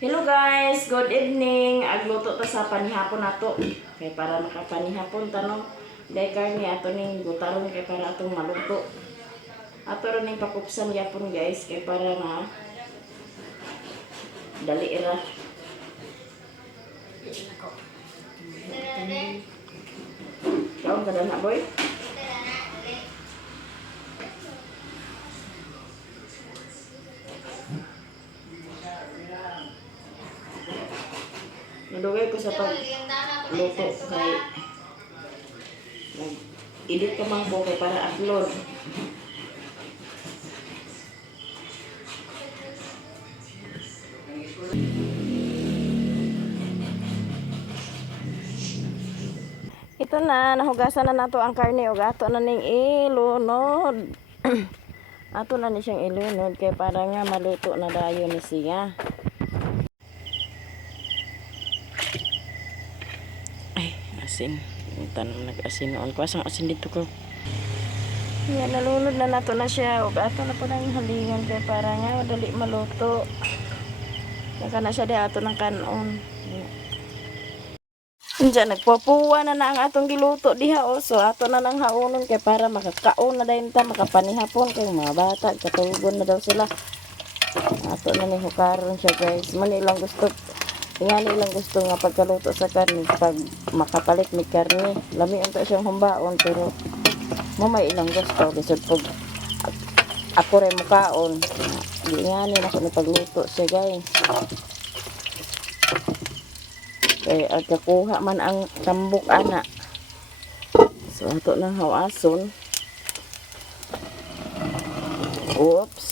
Hello guys, good evening. Agluto ta sa panihapon nato. Kay para makapanihapon tanong dai karne ato ning gutaron kay para atong maluto. Ato ron ning pakupsan yapon guys kay para nga dali ra. Kaon ka na boy? Nadugay ko sa pagluto kay edit ka man ko kay para upload. Ito na, nahugasan na nato ang karne ug ato na ning ilunod. Ato na ni siyang ilunod kay para nga maluto na dayon ni siya. Ay, asin. Tanong nag-asin noon ko. Asang asin dito ko. Yan, nalunod na nato na siya. Ug ato na po nang halingan kay para nga dali maluto. Naka na siya di ato ng kanon. Diyan, nagpupuwa na ang atong giluto diha o. So, ato na nang haunon kay para makakaon na dayon ta, makapanihapon kay mga bata, katugon na daw sila. Ato na ni hukaron siya guys. Mani lang gusto, ingani lang gusto nga pagkaluto sa karne, pag makapalit mi karne. Lami unta siyang humbaon pero mamay ilang gusto. Lisod pag ako rin mukaon. Di ingani na ko ni pagluto siya guys. Kaya agkakuha man ang tambok ana. So ato nang hawason. Oops.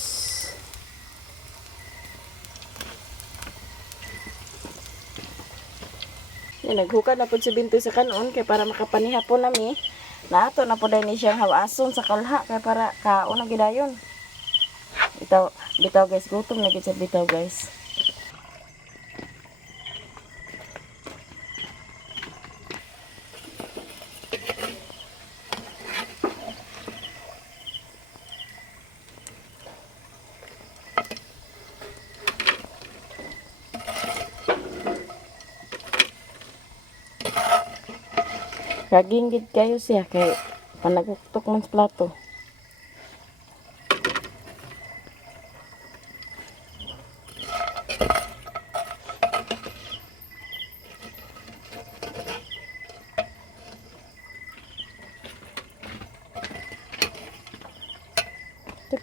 Yan, naghukad na po si Bintoy sa kanon kaya para makapanihapon nami. Na ato na po dahil ni siyang hawason sa kalha kaya para kaon na gidayon. Bitaw guys, gutom na gid sa bitaw guys. Kaginggit kayo siya kay panaguktok man sa plato.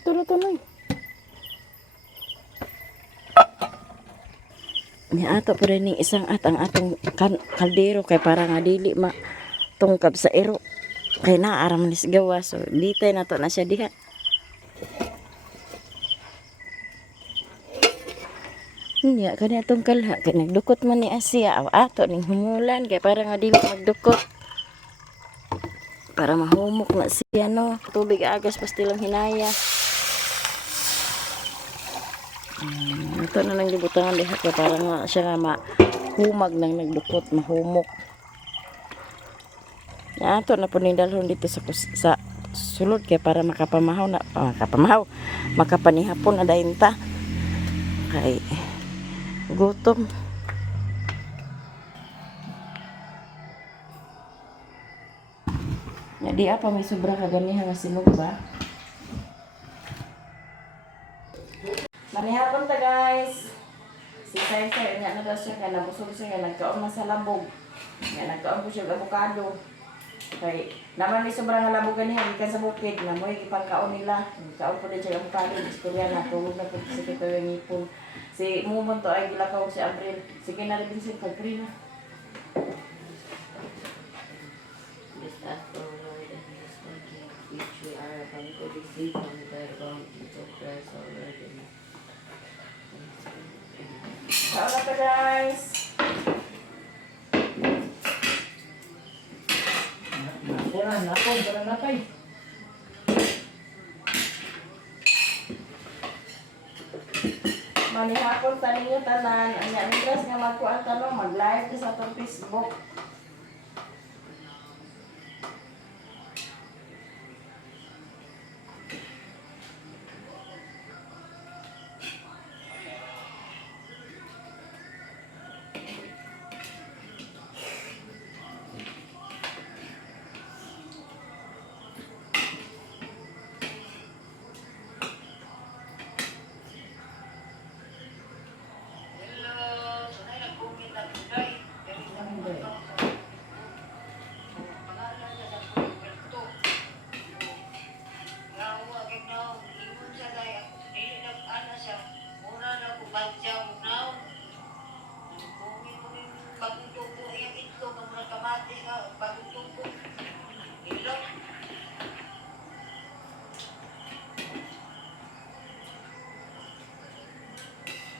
Tuloy-tuloy. Ni ato pa rin yung isang ang atong kaldero kay para nga dili matungkab sa ero. Kay naaram ni gawa so ditay na to na siya diha. Nya kani atong kalha kay nagdukot man ni Asia aw ato ning humulan kay para nga dili magdukot. Para mahumok na siya no. Tubig agas pastilang hinaya. Ito na lang gibutangan diha kay para nga siya nga mahumag nang nagdukot, mahumok. Ya ato na po ning dalhon dito sa sulod kay para makapamahaw makapanihapon na dayon ta. Kay gutom. Ya di apa may sobra kaganihan nga sinog ba? Manihapon ta guys. Si Sai nga na daw siya kaya nabusog siya nga nagkaon man sa labog. Nga nagkaon po siya avocado. Kay naman may sobrang labog ganihan ikan sa bukid na mo ipangkaon nila. Kaon po din siya avocado. Istorya na tulog na po si Kito yung ipon. Si Mumon to ay gilakaw si April. Sige na rin si Katrina. This after Lord and this King, which we are upon to receive from the bounty of Christ our Lord. Kaon na pa guys! Manihapon ta ninyo tanan. Anya nigras nga magkuan tanong mag-live sa atong Facebook.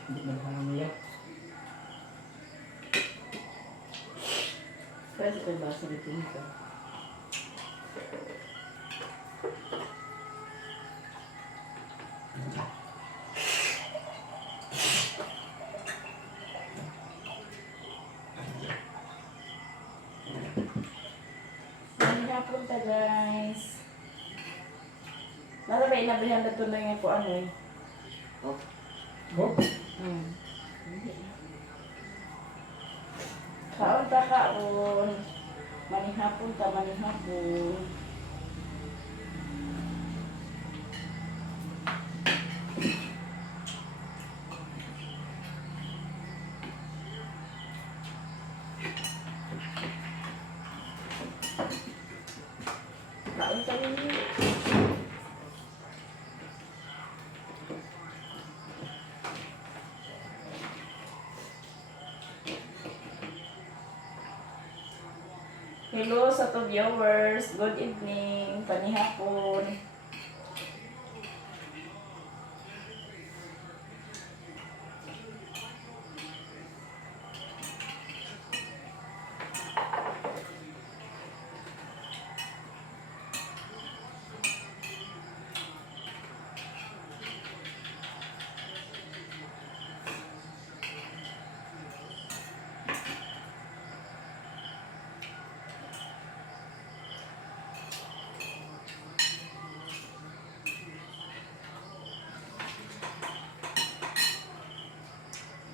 Hindi na nakamiyak. Pwede ko ba sa bitin ko? Punta guys. Nara ba inabihan na ito na nga po ano eh. Oh. Oh. Kaon ta kaon. Manihapon ta manihapon. Kaon ta ninyo. Hello sa to viewers. Good evening. Panihapon.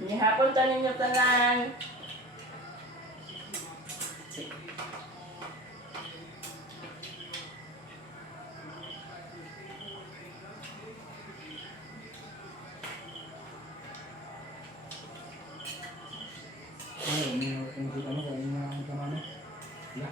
Panihapon ta ninyo tanan. Ay, may nakikita mo kung ano ang kamano. Yeah.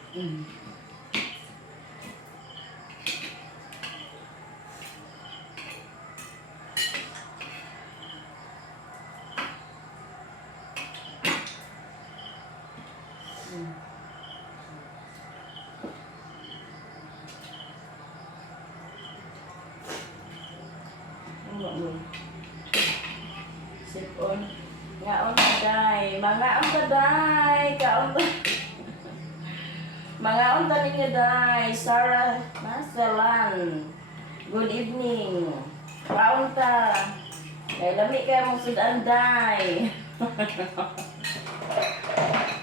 Sipon. Ngaon ka day. Mangaon ka day. Kaon ta. Mangaon ta ninyo day. Sarah Masalan. Good evening. Kaon ta. Kay lami kayo mong sudan day.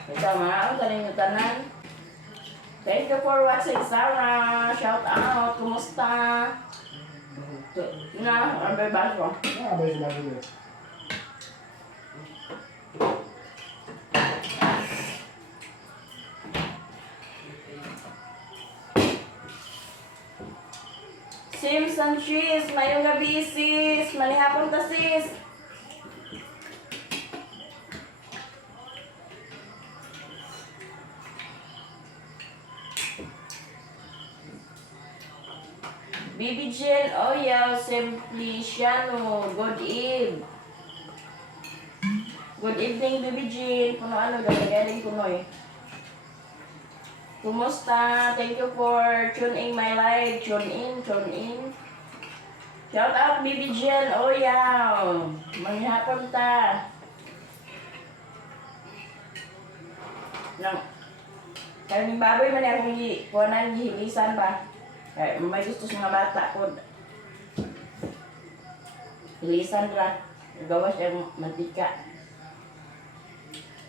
Ito mangaon ta ninyo tanan. Thank you for watching, Sarah. Shout out. Kumusta? Na, ang bebas ko. Ah, ba sila dito? Simpson cheese, mayong gabi sis. Manihapon ta sis. Bibi Jen, Oyaw, Simpliciano, good eve. Good evening, Bibi Jen. Kuno ano, galing kunoy. Kumusta? Thank you for tuning my live. Tune in. Shout out, Bibi Jen, Oyaw. Manghapon ta. Nang, kaning baboy man akong kuwanan gihilisan ba? Kaya may gusto sa mga bata ko. Hilisan ra. Gawa siya mantika.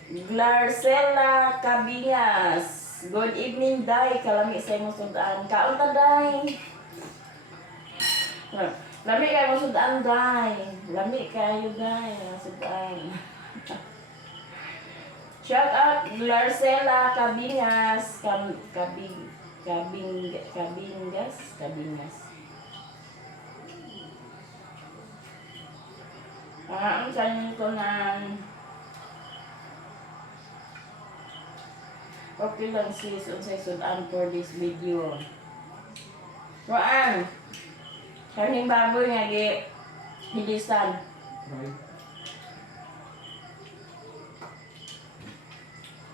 Glarcela Cabingas. Good evening, Day. Kalami sa imong sudaan. Kaon ta, Day. Lami kayo mong sudaan, Day. Lami kayo, Day. Sudaan. Shout out, Glarcela Cabingas. Cabingas. Ang sanin ko ng okay lang sis, unsay sudan for this video. Roan, kaning baboy nga hilisan. Right.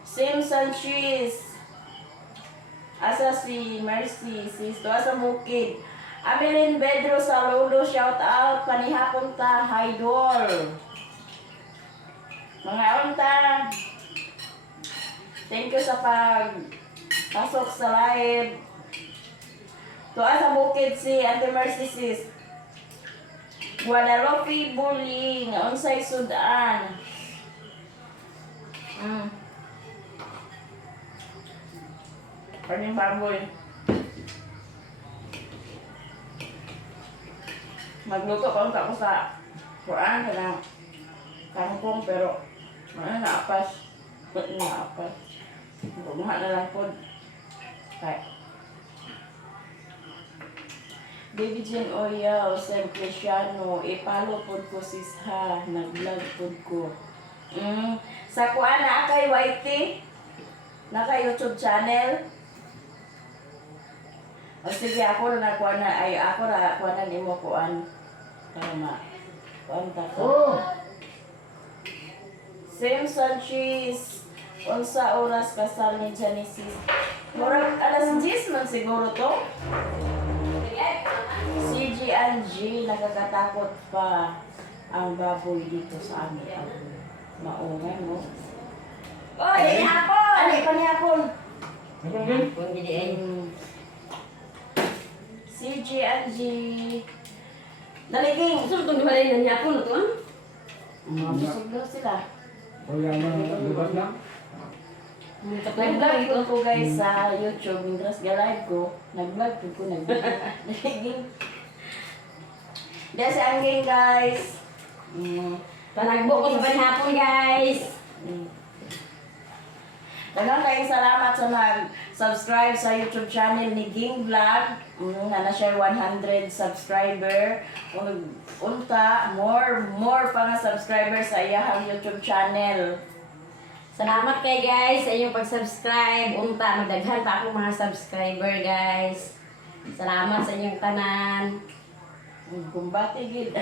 Simpson cheese. Asa si Mercy, sis, doa sa bukid. Amelin Bedro sa Lolo, shout out. Panihapon ta, Haidor. Mga unta, thank you sa pasok sa live. Tuwa sa bukid si Ate Mercy sis. Guadalupe Bullying, unsay sudan. Kaning baboy. Magluto pa ko sa kuan ka kangkong pero naapas. Naapas. Gugma na lang po. Kaya. Baby Jen Oya, Sam Cristiano, ipalo pod ko sis ha, nag-vlog pod ko. Sa kuan na kay YT, naka YouTube channel. O sige, ako na kuan na, ay ako na kuan na nimo kuan. Tama. Kuan ta ka. Oh, Sam Sanchez, unsa oras kasal ni Genesis? Murag alas 10 man siguro to. CG and G, nakakatakot pa ang baboy dito sa amin. Maungay mo. Oy, hapon! Ano, panihapon? Kung hindi ay CG and G. Daliging. gusto itong dibalay na niya po na to, Busog daw sila. O yan na, lubas na. Nag-vlog ko guys sa YouTube. Mintras ga-live ko. Nag-vlog ko. Daliging. Dahil si Angging guys. Panagbo ko sa panhapon, guys. Daghang kayong salamat sa nag-subscribe sa YouTube channel ni Ging Vlog. Na siya 100 subscriber. Unta, more pa nga subscriber sa iyahang YouTube channel. Salamat kay guys sa inyong pag-subscribe. Unta, magdaghan pa ako mga subscriber, guys. Salamat sa inyong tanan. Kumbati gid.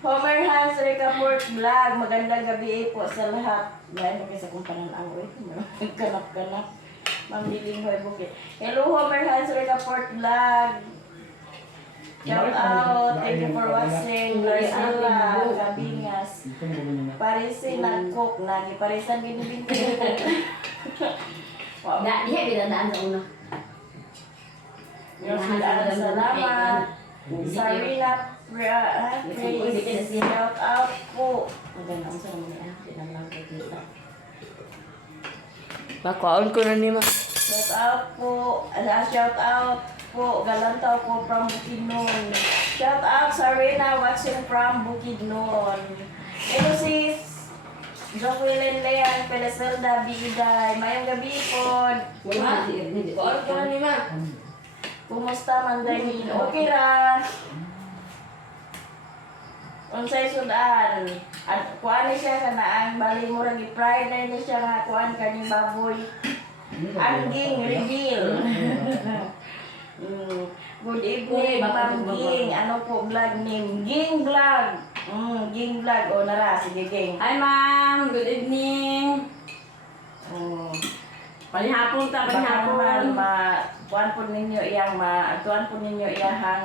Homer Hans Recaport Vlog. Magandang gabi po sa lahat. Dahil mo kayo sa kong pananaw. Kanap-kanap. Mamiling hoy bukit. Hello Homer Hans Recaport Vlog. Shout out. Thank you for watching. Marcela Cabingas. Ito mo ganyan na. Parisi nag-cook. Nagiparisan ginibinti. Wow. Diha, bidandaan sa una. Salamat. Sarina Praise. Shout out po. Maganda ang sa naman niya. Di naman lang kita. Bakaon ko na ni ma. Shout out po. Shout out po. Galantaw po from Bukidnon. Shout out Sarina watching from Bukidnon. Hello sis. Jocqueline Leon, Peleselda, Biday. Mayang gabi po. Bakaon ko na ni ma. Kumusta man dahil? Okay ra. Unsay sudan? At kuan ni siya kana ang bali mo ra gi-fry na ni siya nga kuan kaning baboy. Angging reveal. Good evening, Ma'am Ging. Ano po vlog name? Ging vlog. Ging vlog. O nara, sige Ging. Hi ma'am, good evening. Panihapon ta, Panghapon, panihapon. tuan po ninyo iyang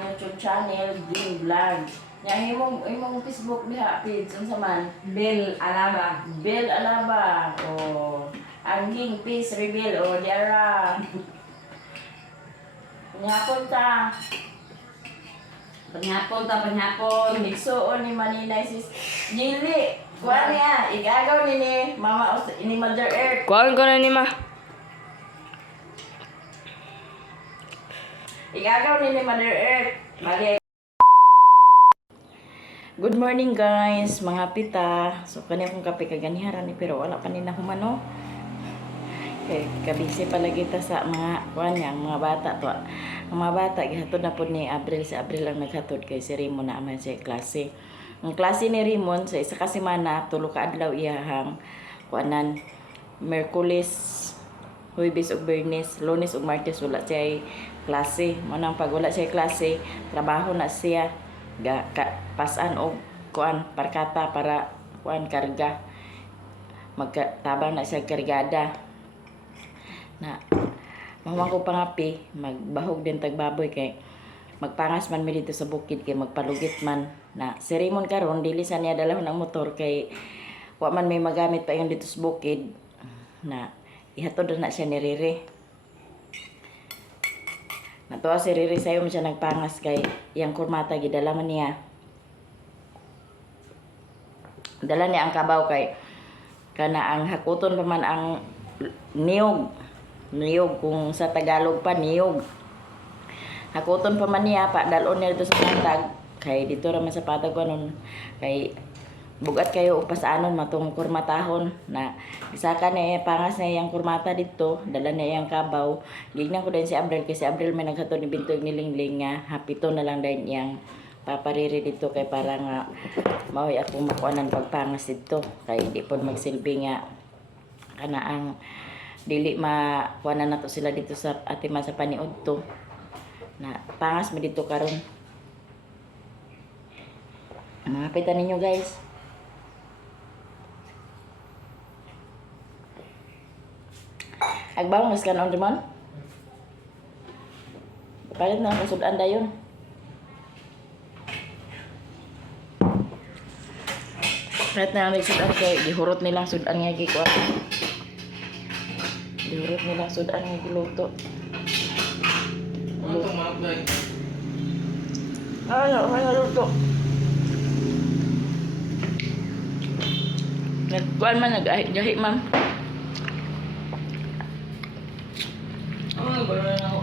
YouTube channel, Ging Vlog. Yang imong Facebook diha page unsa man? Bel Alaba. Bel Alaba. O Angging Peace Reveal o diara. Panghapon ta. Panihapon ta, panihapon. Igsuon ni Maninay sis Jili. Kuan niya, igagaw ni Mama ni Mother Earth. Kuhaan ko na ni ma. Igagaw ni Mother Earth. Good morning guys, mga pita. So kanya kong kape kaganiharan ni pero wala pa nina humano. Okay, kabisi pala kita sa mga kuanyang mga bata to. Ang mga bata gihatod na pod ni Abril, si Abril ang naghatod kay si Rimon na man sa klase. Ang klase ni Rimon sa isa ka semana tulo ka adlaw iyahang kuanan Miyerkules, Huwebes ug Biyernes, Lunes ug Martes wala siya klase. Manang pag wala siya klase, trabaho na siya pasan og kuan parkata para kuan karga. Magtabang na siya kargada. Na mama ko pangapi, magbahog din tagbaboy kay magpangas man mi dito sa bukid kay magpalugit man na si Raymond karon dili sa niya dalahon ang motor kay wa man may magamit pa yung dito sa bukid na ihatod na siya ni Riri. Natuwa si Riri sayo mo siya nagpangas kay yang kurmata gidala man niya. Dala niya ang kabaw kay kana ang hakuton pa man ang niyog. Niyog kung sa Tagalog pa niyog. Hakuton pa man niya pa dalon niya dito sa patag kay dito ra man sa patag anon kay bugat kayo og pasaanon matong kurmatahon na isa ka na pangas na yang kurmata dito dala na yang kabaw gignan ko din si Abril kasi Abril may naghatod ni Bintoy ni Lingling nga hapito na lang din yang papariri dito kay para nga maoy akong makuanan pagpangas dito kay di pod magsilbi nga kana ang dili makuanan nato sila dito sa atima sa paniud to na pangas mo dito karon. Mapitan ninyo guys. Agbaw ngas kanon demon. Palit na ang kasudan dayon. Palit na ang sudan kay gihurot nilang sudan nga gikuha. Gihurot nilang sudan nga giluto. Ano itong manok dahil? Ano luto? Nagkuhan man, nag-gahi ma'am. Ano ba na ako?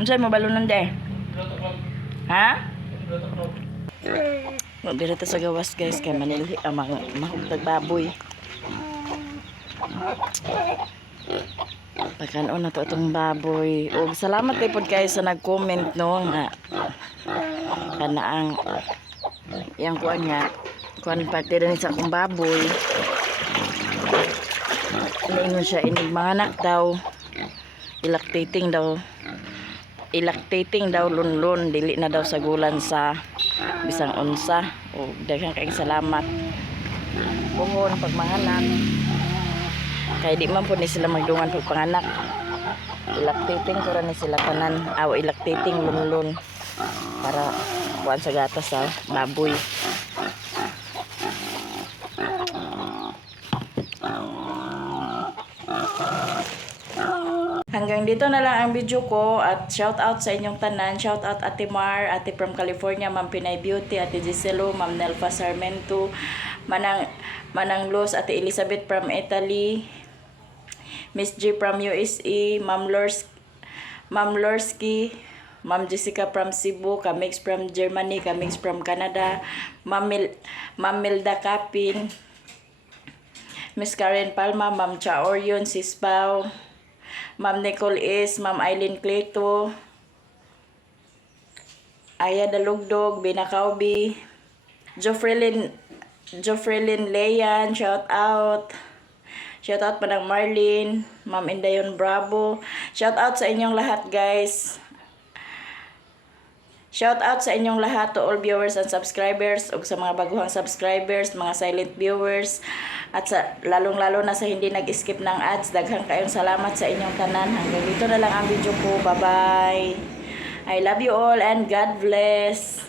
Ano sa'yo mo balunan de? Piloto club. Ha? Piloto club. Magdira sa gawas guys, kay manilhi ang mahugtag baboy. Pagkanon na to itong baboy. O, salamat kayo po guys sa nag-comment no nga kana ang yang kuan nga kuan pati rin sa akong baboy. Ano siya inig mga anak daw. Ilactating daw lunlun dili na daw sa gulan sa bisang unsa. O daghang kayong salamat. Buhon pagmanganak. Kaya di man po ni sila magdungan pag panganak. Ilactating ko rin ni sila tanan. Ilactating lunlun para kuan sa gatas sa baboy. Hanggang dito na lang ang video ko at shout out sa inyong tanan. Shout out Ate Mar, Ate from California, Ma'am Pinay Beauty, Ate Giselo, Ma'am Nelfa Sarmento, Manang Luz, Ate Elizabeth from Italy, Miss G from USA, Ma'am Lorsky, Ma'am Jessica from Cebu, Kamix from Germany, Kamix from Canada, Ma'am Milda Kapin, Miss Karen Palma, Ma'am Cha Orion, Sispaw, Ma'am Nicole is, Ma'am Eileen Cleto, Aya Dalugdog, Binakaubi, Joffrelyn Leyan, shout out. Shout out pa ng Marlene, Ma'am Indayon Bravo. Shout out sa inyong lahat guys. Shout out sa inyong lahat to all viewers and subscribers ug sa mga baguhang subscribers, mga silent viewers at sa lalong-lalo na sa hindi nag-skip ng ads. Daghang kayong salamat sa inyong tanan. Hanggang dito na lang ang video ko. Bye-bye. I love you all and God bless.